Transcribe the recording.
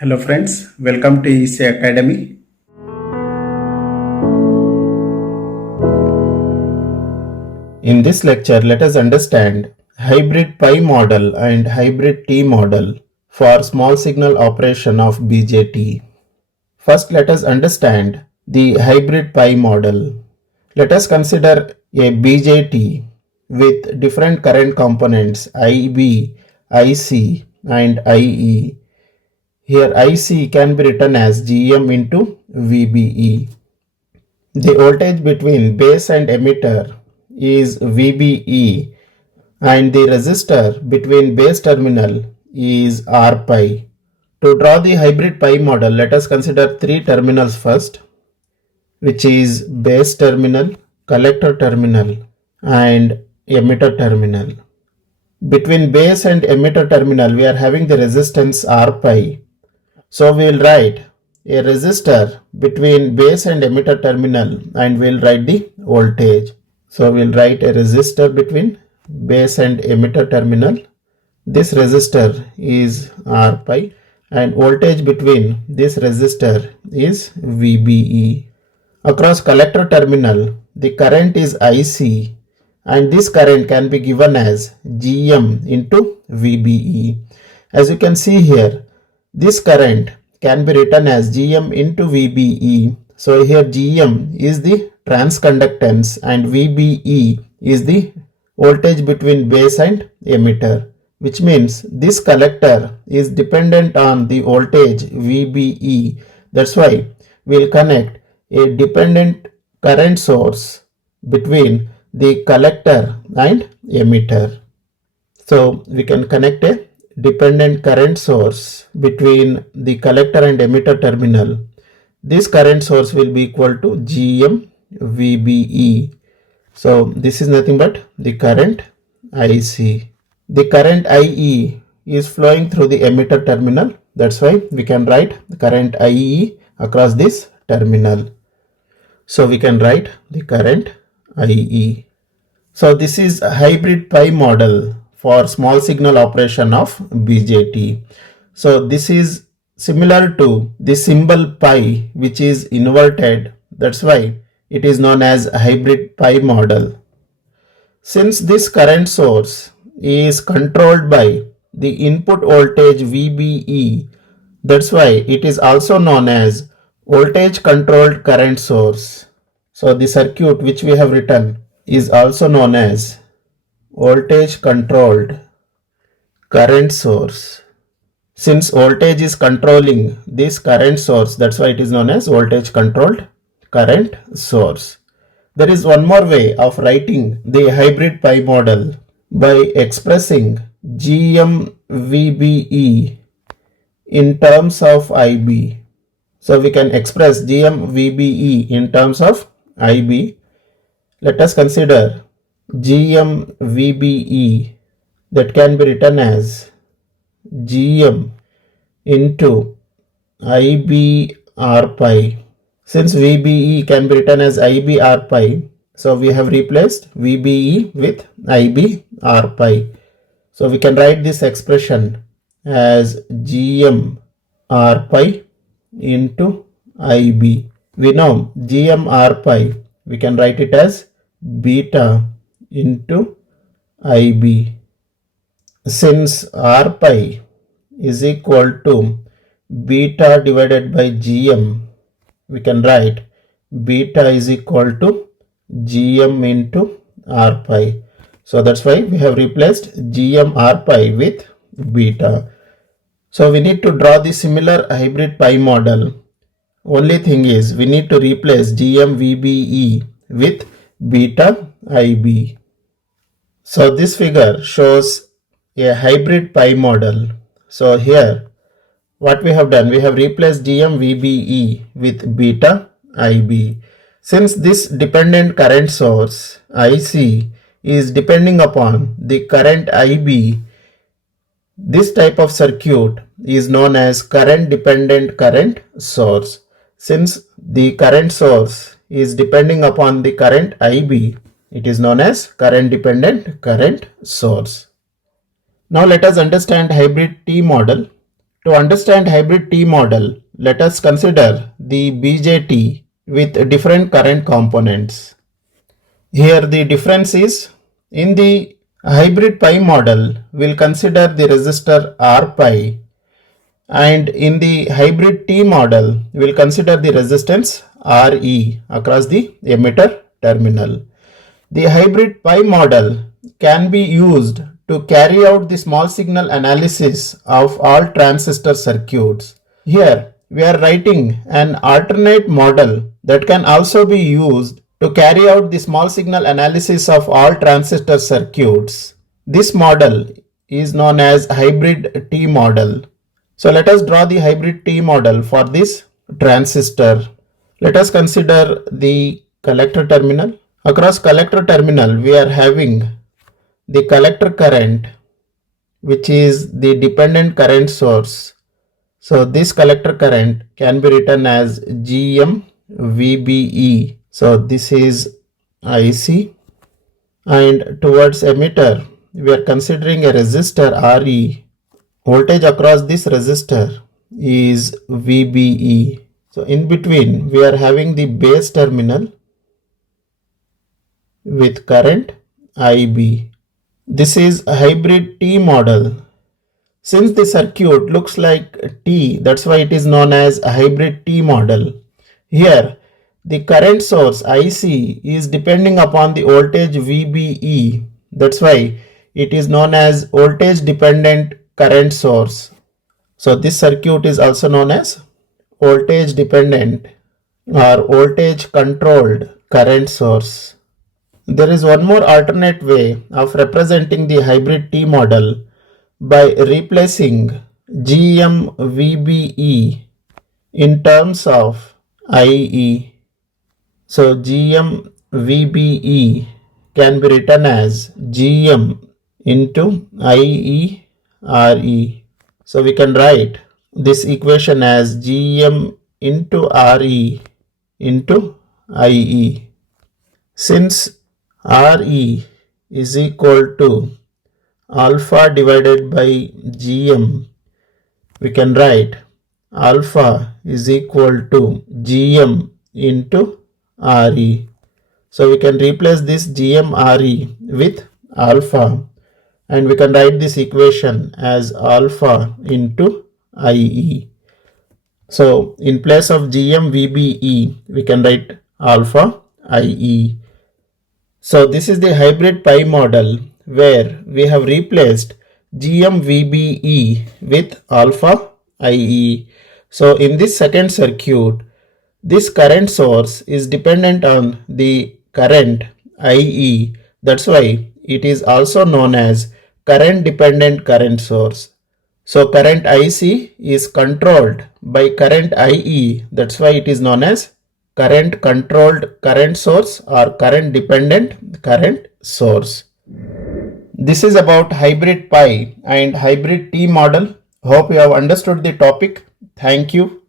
Hello friends, welcome to AEC Academy. In this lecture, let us understand hybrid pi model and hybrid T model for small signal operation of BJT. First, let us understand the hybrid pi model. Let us consider a BJT with different current components IB, IC and IE. Here IC can be written as GM into VBE. The voltage between base and emitter is VBE and the resistor between base terminal is R pi. To draw the hybrid pi model, let us consider three terminals first, which is base terminal, collector terminal and emitter terminal. Between base and emitter terminal, we are having the resistance R pi. So we will write a resistor between base and emitter terminal and we will write the voltage. So we will write a resistor between base and emitter terminal. This resistor is R pi and voltage between this resistor is VBE. Across collector terminal, the current is IC and this current can be given as GM into VBE. As you can see here, this current can be written as GM into VBE. So here GM is the transconductance and VBE is the voltage between base and emitter, which means this collector is dependent on the voltage VBE. That's why we'll connect a dependent current source between the collector and emitter. So we can connect a dependent current source between the collector and emitter terminal. This current source will be equal to GM VBE. So this is nothing but the current IC. The current IE is flowing through the emitter terminal. That's why we can write the current IE across this terminal. So we can write the current IE. So this is a hybrid pi model for small signal operation of BJT. So this is similar to the symbol pi, which is inverted. That's why it is known as hybrid pi model. Since this current source is controlled by the input voltage VBE, that's why it is also known as voltage controlled current source. So the circuit which we have written is also known as voltage controlled current source. Since voltage is controlling this current source, that's why it is known as voltage controlled current source. There is one more way of writing the hybrid pi model by expressing GM-VBE in terms of IB. So we can express GM-VBE in terms of IB. Let us consider GM-VBE that can be written as GM into IB R pi. Since VBE can be written as IB R pi, so we have replaced VBE with IB R pi. So we can write this expression as GM R pi into IB. We know GM R pi, we can write it as beta into IB. Since R pi is equal to beta divided by GM, we can write beta is equal to GM into R pi. So that's why we have replaced GM R pi with beta. So we need to draw the similar hybrid pi model. Only thing is we need to replace GM VBE with beta IB. So this figure shows a hybrid pi model. So here what we have done, we have replaced GM VBE with beta IB. Since this dependent current source IC is depending upon the current IB, this type of circuit is known as current dependent current source. Since the current source is depending upon the current IB, it is known as current dependent current source. Now let us understand hybrid T model. To understand hybrid T model, let us consider the BJT with different current components. Here the difference is, in the hybrid pi model, we'll consider the resistor R pi, and in the hybrid T model, we'll consider the resistance Re across the emitter terminal. The hybrid pi model can be used to carry out the small signal analysis of all transistor circuits. Here we are writing an alternate model that can also be used to carry out the small signal analysis of all transistor circuits. This model is known as hybrid T model. So let us draw the hybrid T model for this transistor. Let us consider the collector terminal. Across collector terminal, we are having the collector current, which is the dependent current source. So this collector current can be written as GM So this is IC, and towards emitter, we are considering a resistor Re. Voltage across this resistor is VBE. So in between, we are having the base terminal with current IB. This is a hybrid T model. Since the circuit looks like T, that's why it is known as a hybrid T model. Here, the current source IC is depending upon the voltage VBE. That's why it is known as voltage dependent current source. So this circuit is also known as voltage dependent or voltage controlled current source. There is one more alternate way of representing the hybrid T model by replacing GMVBE in terms of IE. So GMVBE can be written as GM into IE. So we can write this equation as GM into RE into IE. Since RE is equal to alpha divided by GM, we can write alpha is equal to GM into RE. So we can replace this GM RE with alpha, and we can write this equation as alpha into IE. So in place of GM VBE, we can write alpha IE. So this is the hybrid pi model where we have replaced GMVBE with alpha IE. So in this second circuit, this current source is dependent on the current IE. That's why it is also known as current dependent current source. So current IC is controlled by current IE. That's why it is known as current controlled current source or current dependent current source. This is about hybrid pi and hybrid T model. Hope you have understood the topic. Thank you.